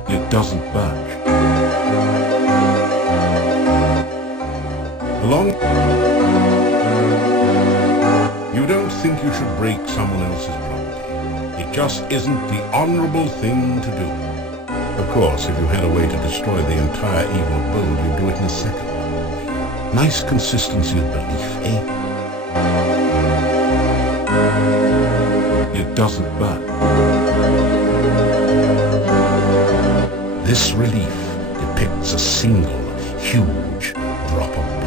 It doesn't budge. You don't think you should break someone else's property. It just isn't the honorable thing to do. Of course, if you had a way to destroy the entire evil build, you'd do it in a second. Nice consistency of belief, eh? It doesn't budge. This relief depicts a single, huge drop of blood.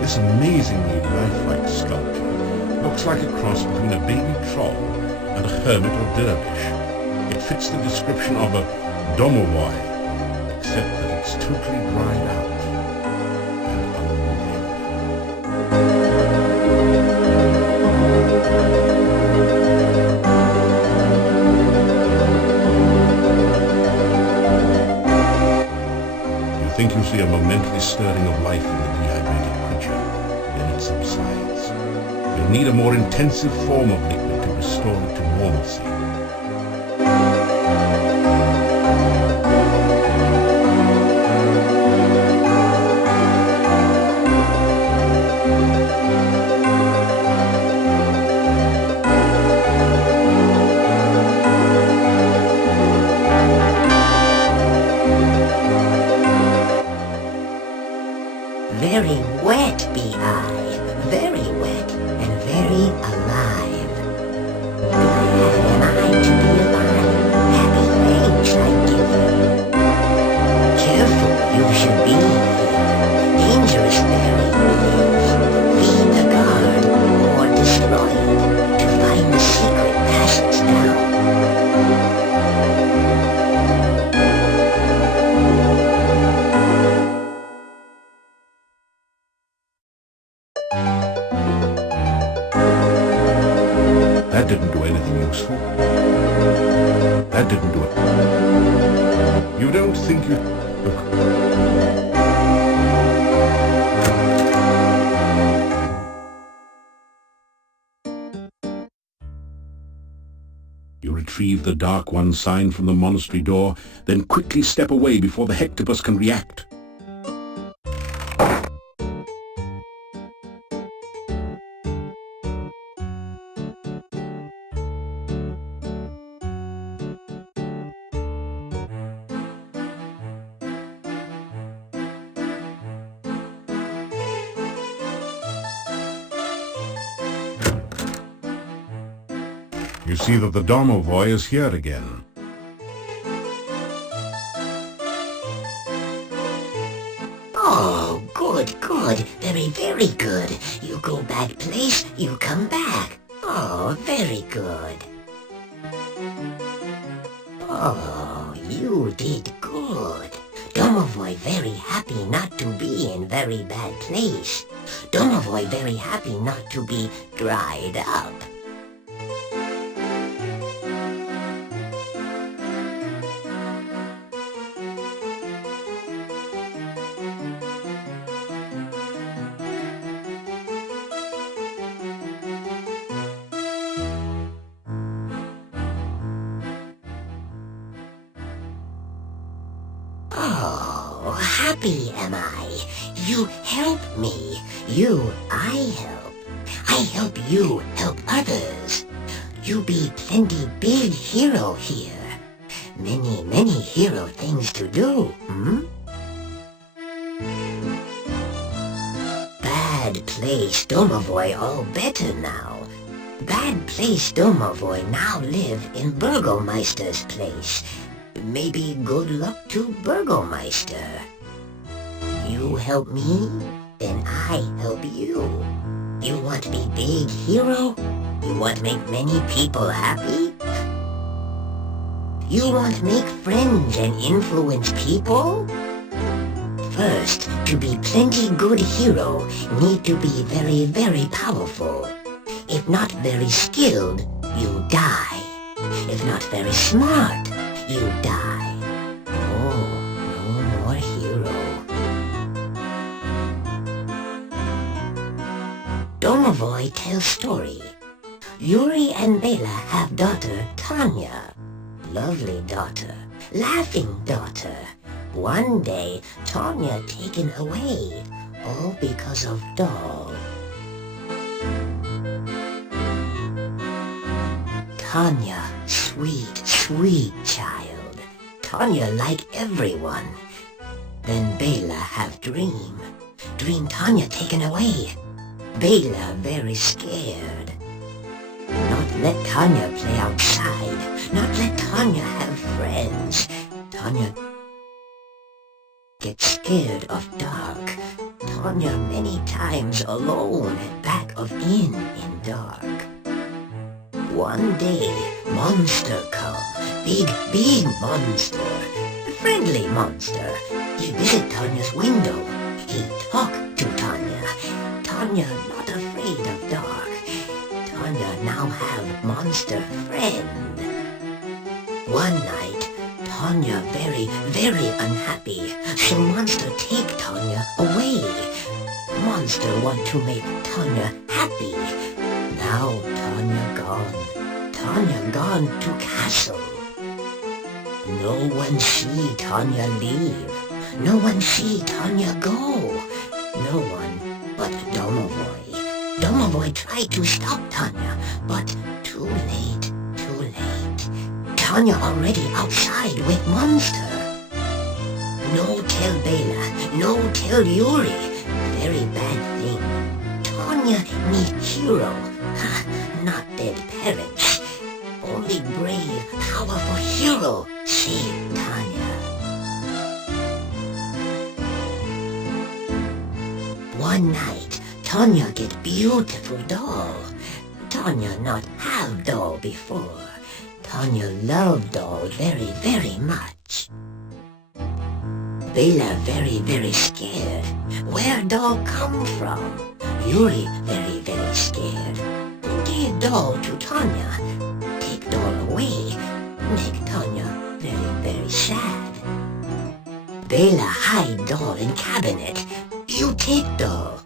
This amazingly lifelike sculpture looks like a cross between a baby troll and a hermit or dervish. It fits the description of a Domovoi, except that it's totally dried out and unmoving. You think you see a momentary stirring of life in the dehydrated creature, then it subsides. You'll need a more intensive form of liquid to restore it to normalcy. Very wet be I, very wet and very alive. Glad am I to be alive, happy thanks I give you. Careful you should be here, dangerous very is. Feed the guard or destroy it to find the secret passage down. That didn't do anything useful. That didn't do it. You don't think you... You retrieve the Dark One sign from the monastery door, then quickly step away before the hectopus can react. You see that the Domovoi is here again. Oh, good, good, very, very good. You go bad place, you come back. Oh, very good. Oh, you did good. Domovoi very happy not to be in very bad place. Domovoi very happy not to be dried up. Oh, happy am I. You help me. You, I help. I help you, help others. You be plenty big hero here. Many, many hero things to do, hmm? Bad place Domovoi all better now. Bad place Domovoi now live in Burgomeister's place. Maybe good luck to Burgomeister. You help me, then I help you. You want to be big hero? You want to make many people happy? You want to make friends and influence people? First, to be plenty good hero, need to be very, very powerful. If not very skilled, you die. If not very smart, you die. Oh, no more hero. Domovoi tells story. Yuri and Bela have daughter Tanya. Lovely daughter, laughing daughter. One day, Tanya taken away, all because of doll. Tanya, sweet, sweet child. Tanya like everyone. Then Bela have dream. Dream Tanya taken away. Bela very scared. Not let Tanya play outside. Not let Tanya have friends. Tanya get scared of dark. Tanya many times alone back of inn in dark. One day, monster come. Big, big monster. Friendly monster. He visit Tanya's window. He talk to Tanya. Tanya not afraid of dark. Tanya now have monster friend. One night, Tanya very, very unhappy. So monster take Tanya away. Monster want to make Tanya happy. Now Tanya gone. Tanya gone to castle. No one see Tanya leave. No one see Tanya go. No one but Domovoi. Domovoi tried to stop Tanya, but too late, too late. Tanya already outside with monster. No tell Bela, no tell Yuri. Very bad thing. Tanya need hero. Ha, not dead parents. Only brave, powerful hero save Tanya. One night, Tanya get beautiful doll. Tanya not have doll before. Tanya love doll very, very much. Bela very, very scared. Where doll come from? Yuri very, very scared. Give doll to Tanya. Take doll away. Make Tanya very, very sad. Bela hide doll in cabinet. You take doll.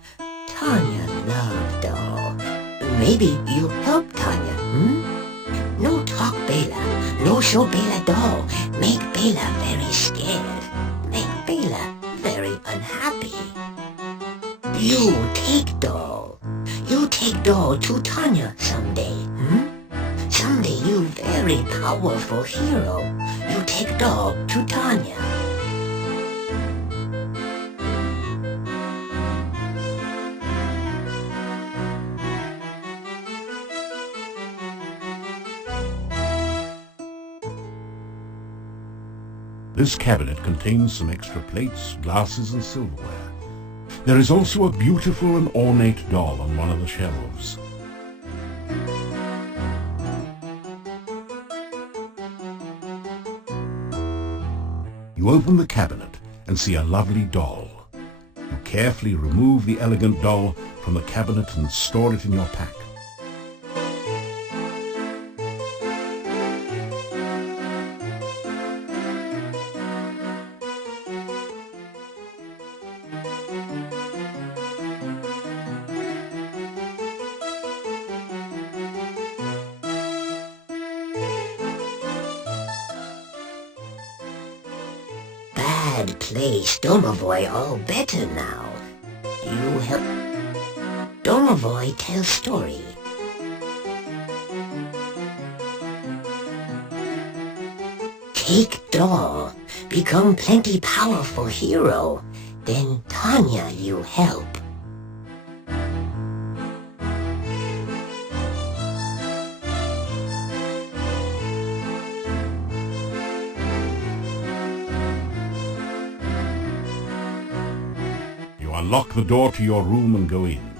Tanya love doll. Maybe you help Tanya, No talk Bela. No show Bela doll. Make Bela very scared. Make Bela very unhappy. You take doll. You take doll to Tanya someday, Someday you very powerful hero. You take doll to Tanya. This cabinet contains some extra plates, glasses and silverware. There is also a beautiful and ornate doll on one of the shelves. You open the cabinet and see a lovely doll. You carefully remove the elegant doll from the cabinet and store it in your pack. Bad place, Domovoi all better now. You help. Domovoi tells story. Take doll, become plenty powerful hero. Then Tanya you help. You unlock the door to your room and go in.